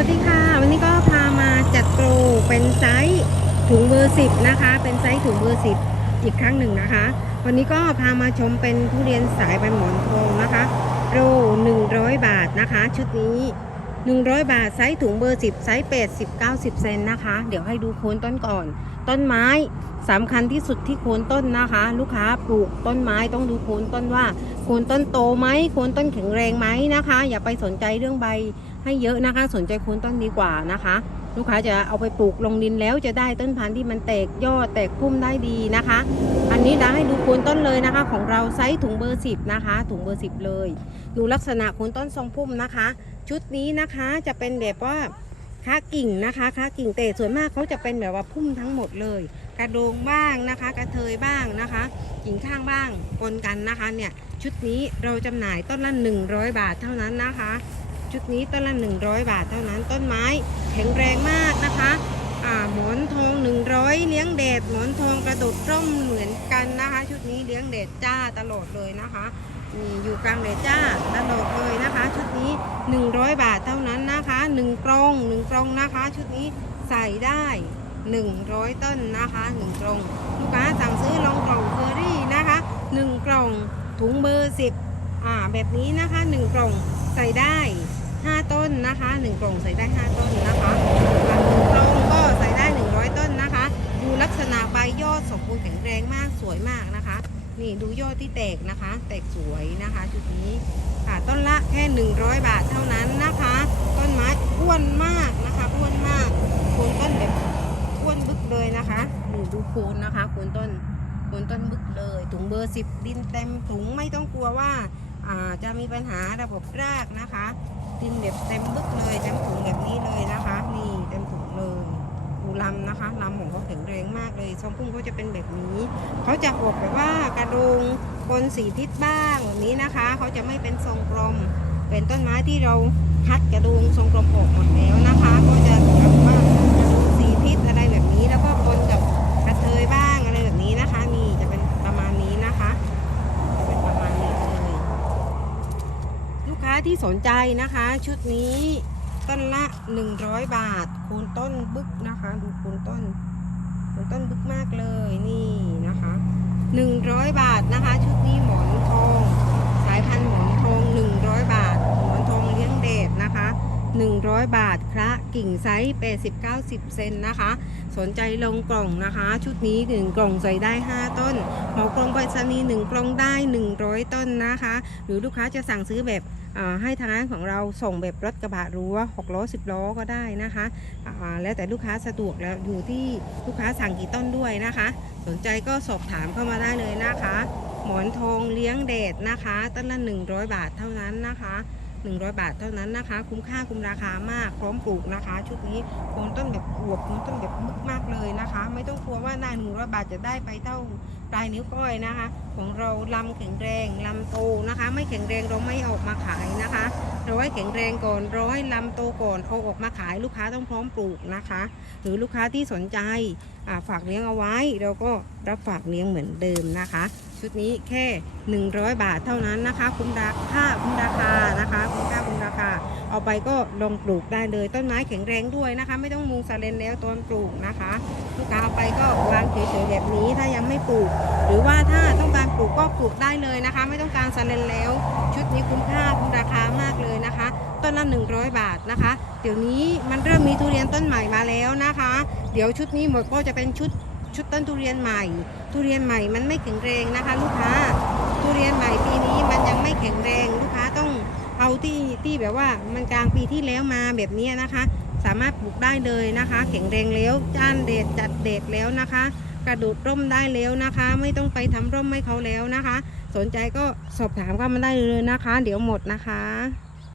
วัสดีค่ะ วันนี้ก็พามาจัดโปรเป็นไซส์ถุงเบอร์สิบนะคะ เป็นไซส์ถุงเบอร์สิบอีกครั้งหนึ่งนะคะ วันนี้ก็พามาชมเป็นทุเรียนสายใบหมอนทองนะคะโปร100บาทนะคะ ชุดนี้100บาทไซส์ถุงเบอร์10ไซส์80 90เซนนะคะ เดี๋ยวให้ดูโคนต้นก่อน ต้นไม้สำคัญที่สุดที่โคนต้นนะคะ ลูกค้าปลูกต้นไม้ต้องดูโคนต้นว่าโคนต้นโตไหมโคนต้นแข็งแรงไหมนะคะ อย่าไปสนใจเรื่องใบ ให้เยอะนะคะ สนใจโคนต้นดีกว่านะคะ ลูกค้าจะเอาไปปลูกลงดินแล้วจะได้ต้นพันธุ์ที่มันแตกยอดแตกพุ่มได้ดีนะคะ อันนี้ดาให้ดูโคนต้นเลยนะคะ ของเราไซส์ถุงเบอร์สิบนะคะ ถุงเบอร์สิบเลย ดูลักษณะโคนต้นทรงพุ่มนะคะ ชุดนี้นะคะจะเป็นแบบว่าค้ากิ่งนะคะค้ากิ่งแต่ส่วนมากเขาจะเป็นแบบว่าพุ่มทั้งหมดเลย กระโดงบ้างนะคะ กระเทยบ้างนะคะกิ่งข้างบ้างปนกันนะคะเนี่ยชุดนี้เราจำหน่ายต้นละ 100 บาทเท่านั้นนะคะ ชุดนี้ต้นละ 100 บาทเท่านั้นต้นไม้แข็งแรงมากนะคะหมอนทอง 100 เลี้ยงแดดหมอนทองกระโดดร่มเหมือนกันนะคะ ชุดนี้เลี้ยงแดดจ้าตลอดเลยนะคะนี่อยู่กลางแดดจ้าตลอดเลยนะคะ ชุดนี้ 100 บาทเท่านั้นนะคะ1กล่อง1กล่องนะคะ ชุดนี้ใส่ได้ 100 ต้นนะคะ1กล่องลูกค้าสั่งซื้อลองกล่องเคอรี่นะคะ 1กล่องถุงเบอร์10อ่าแบบนี้นะคะ 1กล่องใส่ได้ 5 ต้นนะคะ 1 กล่องใส่ได้ 5 ต้นนะคะหนึ่งกล่องก็ใส่ได้ 100 ต้นนะคะ ดูลักษณะใบยอดสมบูรณ์แข็งแรงมากสวยมากนะคะ นี่ดูยอดที่แตกนะคะ แตกสวยนะคะชุดนี้ค่ะต้นละแค่ 100 บาทเท่านั้นนะคะ ต้นไม้อ้วนมากนะคะอ้วนมากโคนต้นแบบอ้วนบึกเลยนะคะนี่ดูโคนนะคะโคนต้นโคนต้นบึกเลยถุงเบอร์สิบดินเต็มถุงไม่ต้องกลัวว่า จะมีปัญหาระบบรากนะคะดินแบบเต็มบึกเลยเต็มถุงแบบนี้เลยนะคะ นี่เต็มถุงเลยดูลำนะคะลำของเขาแข็งแรงมากเลยทรงพุ่งเขาจะเป็นแบบนี้เขาจะออกแบบว่ากระโดงคนสีทิศบ้างแบบนี้นะคะเขาจะไม่เป็นทรงกลมเป็นต้นไม้ที่เราคัดกระด ที่สนใจนะคะ ชุดนี้ต้นละ 100 บาทโคนต้นบึกนะคะ ดูโคนต้นโคนต้นบึกมากเลยนี่นะคะ 100 บาทนะคะ ชุดนี้หมอนทอง สายพันธุ์หมอนทอง 100 บาท หมอนทองเลี้ยงเดดนะคะ 100 บาท พระกิ่งไซส์80 90 เซนนะคะ สนใจลงกล่องนะคะ ชุดนี้1กล่องใส่ได้ 5 ต้นหมอกล่องไปรษณีย์1กล่องได้ 100 ต้นนะคะ หรือลูกค้าจะสั่งซื้อแบบให้ทางร้านของเราส่งแบบรถกระบะรั้ว6ล้อ10 ล้อก็ได้นะคะแล้วแต่ลูกค้าสะดวกแล้วอยู่ที่ลูกค้าสั่งกี่ต้นด้วยนะคะ สนใจก็สอบถามเข้ามาได้เลยนะคะ หมอนทองเลี้ยงแดดนะคะ ต้นละ 100 บาทเท่านั้นนะคะ 100 บาทเท่านั้นนะคะ คุ้มค่าคุ้มราคามากพร้อมปลูกนะคะ ชุดนี้โคนต้นแบบอวบโคนต้นแบบมึกมากเลยนะคะ ไม่ต้องกลัวว่าได้100 บาทจะได้ไปเท่าปลายนิ้วก้อยนะคะ ของเราลำแข็งแรงลำโตนะคะ ไม่แข็งแรงเราไม่ออกมาขายนะคะเราให้แข็งแรงก่อนราให้ลำโตก่อนเอาออกมาขายลูกค้าต้องพร้อมปลูกนะคะ หรือลูกค้าที่สนใจฝากเลี้ยงเอาไว้เราก็รับฝากเลี้ยงเหมือนเดิมนะคะ ชุดนี้แค่ 100 บาทเท่านั้นนะคะ คุ้มราคาคุ้มราคานะคะคุ้มค่าคุ้มราคา เอาไปก็ลองปลูกได้เลย ต้นไม้แข็งแรงด้วยนะคะ ไม่ต้องมุงซาเลนแล้วตอนปลูกนะคะลูกค้าเอาไปก็วางเฉยๆแบบนี้ถ้ายังไม่ปลูก หรือว่าถ้าต้องการปลูกก็ปลูกได้เลยนะคะ ไม่ต้องการซาเลนแล้ว ชุดนี้คุ้มค่าคุ้มราคามากเลยนะคะต้นละ 100 บาทนะคะ เดี๋ยวนี้มันเริ่มมีทุเรียนต้นใหม่มาแล้วนะคะ เดี๋ยวชุดนี้หมดก็จะเป็นชุด ชุดต้นทุเรียนใหม่ ทุเรียนใหม่มันไม่แข็งแรงนะคะ ลูกค้า ทุเรียนใหม่ปีนี้มันยังไม่แข็งแรงลูกค้าต้องเอาที่ที่แบบว่ามันกลางปีที่แล้วมาแบบนี้นะคะ สามารถปลูกได้เลยนะคะ แข็งแรงแล้วจ้านเดดจัดเดดแล้วนะคะ กระโดดร่มได้แล้วนะคะ ไม่ต้องไปทำร่มให้เขาแล้วนะคะ สนใจก็สอบถามเข้ามาได้เลยนะคะ เดี๋ยวหมดนะคะ